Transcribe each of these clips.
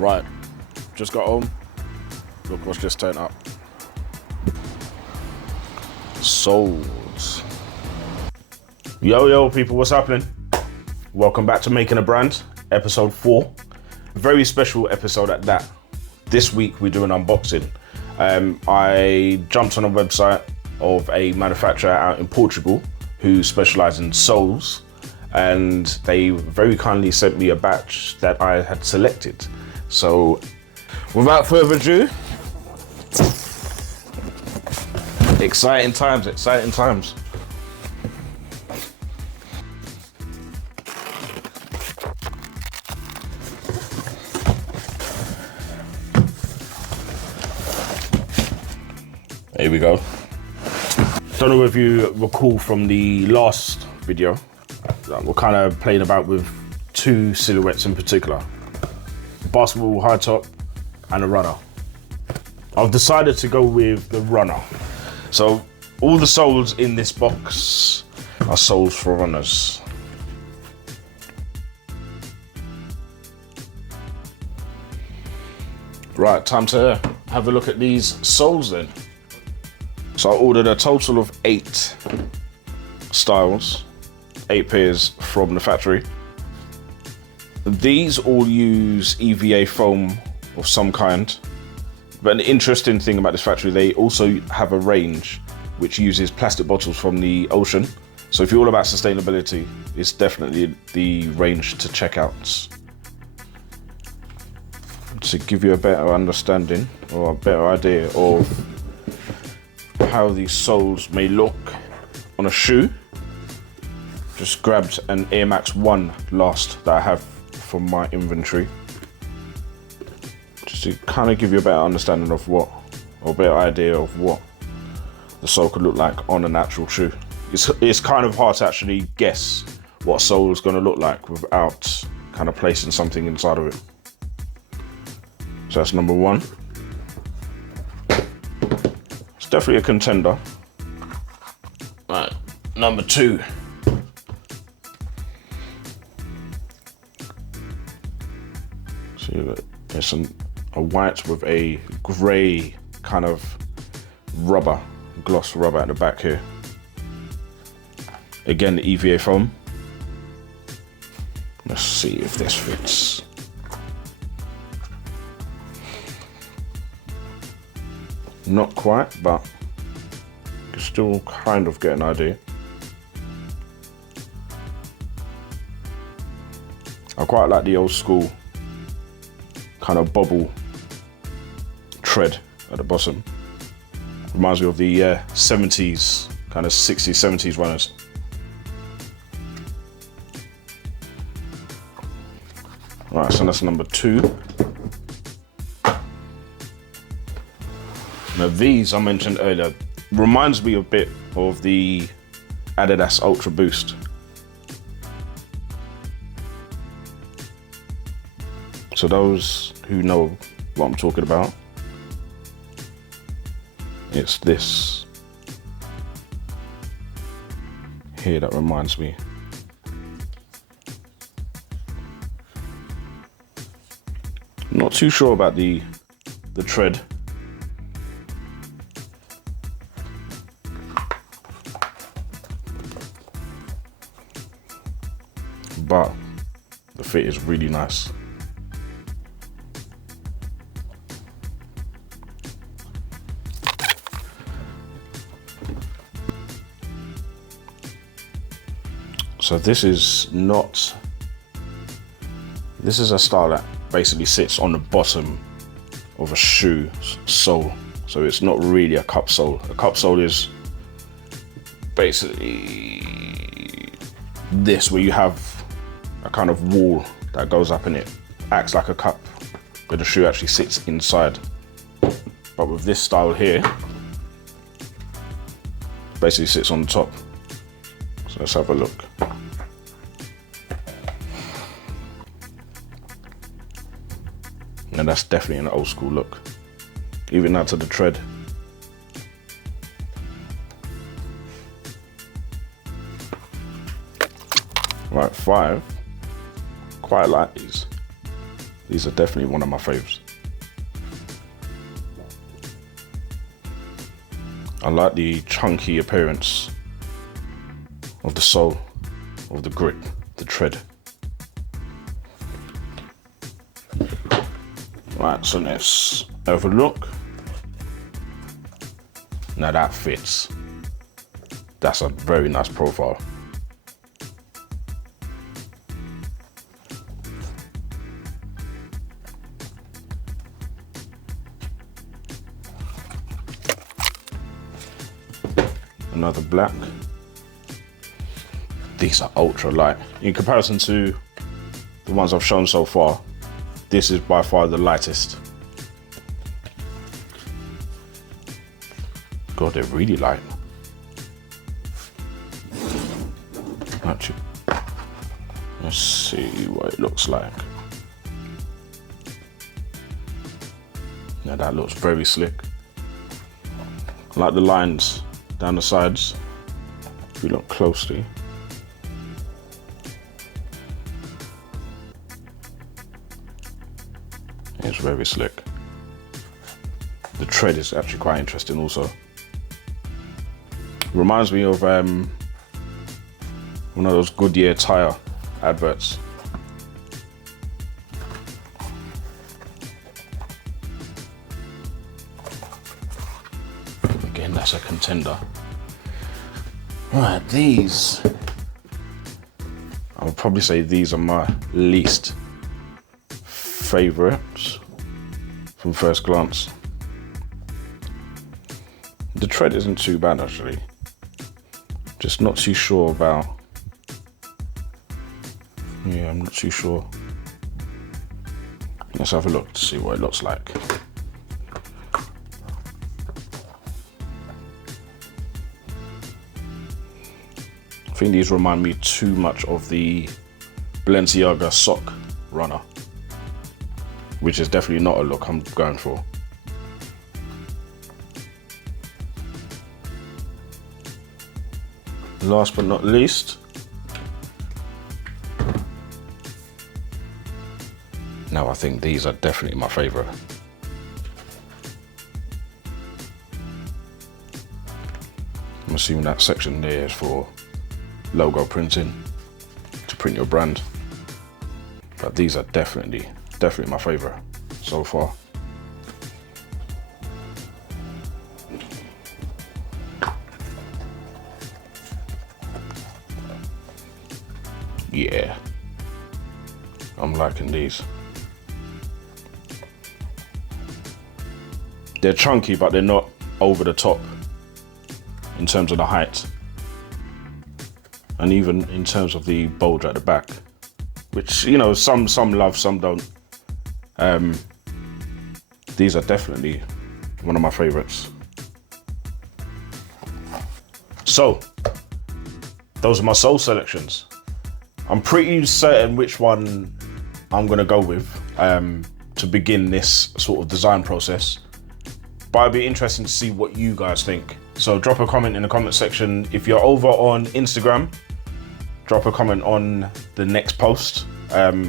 Right, just got home. Look what's just turned up. Soles. Yo, people, what's happening? Welcome back to Making a Brand, episode 4. Very special episode at that. This week we do an unboxing. I jumped on a website of a manufacturer out in Portugal who specialize in soles, and they very kindly sent me a batch that I had selected. So without further ado, exciting times. Here we go. Don't know if you recall from the last video, we're kind of playing about with two silhouettes in particular. Basketball high top and a runner. I've decided to go with the runner. So all the soles in this box are soles for runners. Right, time to have a look at these soles then. So I ordered a total of 8 styles, 8 pairs from the factory. These all use EVA foam of some kind. But an interesting thing about this factory, they also have a range which uses plastic bottles from the ocean. So if you're all about sustainability, it's definitely the range to check out. To give you a better understanding or a better idea of how these soles may look on a shoe, just grabbed an Air Max 1 last that I have from my inventory, just to kind of give you a better understanding of what, or a better idea of what the sole could look like on a natural shoe. It's kind of hard to actually guess what a sole is going to look like without kind of placing something inside of it. So that's number 1. It's definitely a contender. Right, number 2. So it's a white with a grey kind of rubber, gloss rubber at the back here. Again, the EVA foam. Let's see if this fits. Not quite, but you can still kind of get an idea. I quite like the old school kind of bubble tread at the bottom. Reminds me of the 70s, kind of 60s, 70s runners. Right, so that's number 2. Now these I mentioned earlier reminds me a bit of the Adidas Ultra Boost. So those who know what I'm talking about, it's this here that reminds me. Not too sure about the tread. But the fit is really nice. So this is a style that basically sits on the bottom of a shoe sole. So it's not really a cup sole. A cup sole is basically this, where you have a kind of wall that goes up and it acts like a cup, where the shoe actually sits inside. But with this style here, basically sits on the top. So let's have a look. And that's definitely an old school look, even down to the tread. Right, 5. Quite like these. These are definitely one of my favorites. I like the chunky appearance of the sole, of the grip, the tread. Right, so let's have a look. Now that fits. That's a very nice profile. Another black. These are ultra light. In comparison to the ones I've shown so far, this is by far the lightest. God, they're really light. Actually, let's see what it looks like. Now that looks very slick. I like the lines down the sides, if you look closely. It's very slick. The tread is actually quite interesting also. Reminds me of one of those Goodyear tire adverts. Again, that's a contender. Right, these, I would probably say these are my least favorites from first glance. The tread isn't too bad actually. Just not too sure about, yeah, I'm not too sure. Let's have a look to see what it looks like. I think these remind me too much of the Balenciaga sock runner, which is definitely not a look I'm going for. Last but not least, now I think these are definitely my favorite. I'm assuming that section there is for logo printing, to print your brand. But these are definitely my favorite so far. Yeah, I'm liking these. They're chunky, but they're not over the top in terms of the height. And even in terms of the bulge at the back, which, you know, some love, some don't. These are definitely one of my favorites. So, those are my sole selections. I'm pretty certain which one I'm gonna go with to begin this sort of design process. But it'd be interesting to see what you guys think. So drop a comment in the comment section. If you're over on Instagram, drop a comment on the next post,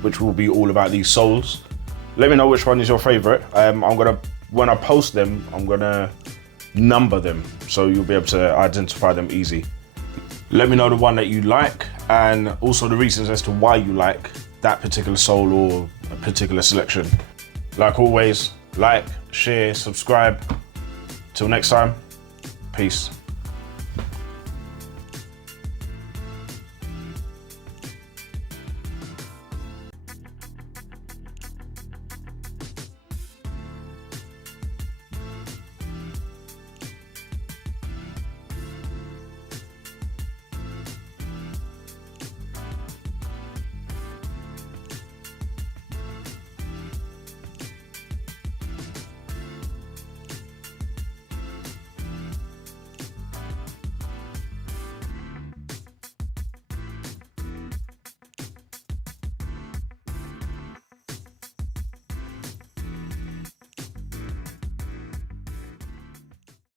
which will be all about these soles. Let me know which one is your favorite. When I post them, I'm gonna number them, so you'll be able to identify them easy. Let me know the one that you like, and also the reasons as to why you like that particular sole or a particular selection. Like always, like, share, subscribe. Till next time, peace.